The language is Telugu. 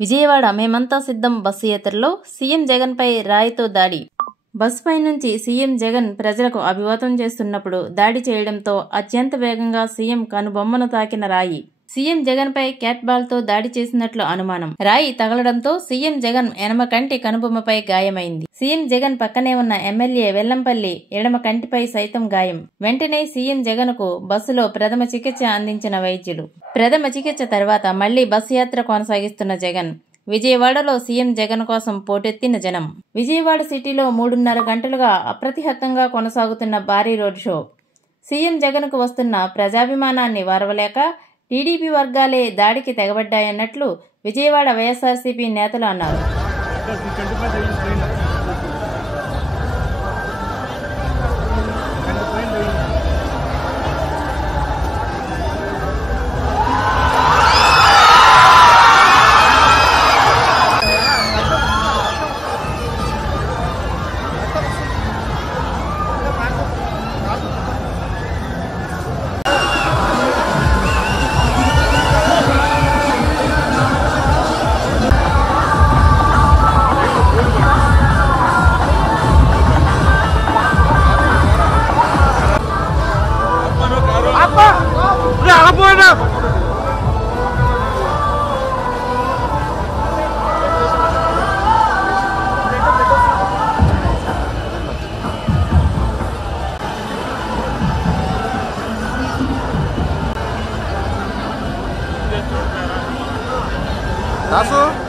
విజయవాడ మేమంతా సిద్ధం బస్సు యాత్రలో సీఎం జగన్ పై రాయితో దాడి. బస్సుపై నుంచి సీఎం జగన్ ప్రజలకు అభివాదం చేస్తున్నప్పుడు దాడి చేయడంతో అత్యంత వేగంగా సీఎం కనుబొమ్మను తాకిన రాయి. సీఎం జగన్ పై క్యాట్ బాల్ తో దాడి చేసినట్లు అనుమానం. రాయి తగలడంతో సీఎం జగన్ ఎడమ కంటి కనుబొమ్మపై గాయమైంది. సీఎం జగన్ పక్కనే ఉన్న ఎమ్మెల్యే వెల్లంపల్లి ఎడమ కంటిపై సైతం గాయం. వెంటనే సీఎం జగన్ కు బస్సులో ప్రథమ చికిత్స అందించిన వైద్యులు. ప్రథమ చికిత్స తర్వాత మళ్లీ బస్సు యాత్ర కొనసాగిస్తున్న జగన్. విజయవాడలో సీఎం జగన్ కోసం పోటెత్తిన జనం. విజయవాడ సిటీలో 3.5 గంటలుగా అప్రతిహతంగా కొనసాగుతున్న భారీ రోడ్ షో. సీఎం జగన్ కు వస్తున్న ప్రజాభిమానాన్ని వారవలేక టీడీపీ వర్గాలే దాడికి తెగబడ్డాయన్నట్లు విజయవాడ వైఎస్ఆర్సీపీ నేతలు అన్నారు. Lasso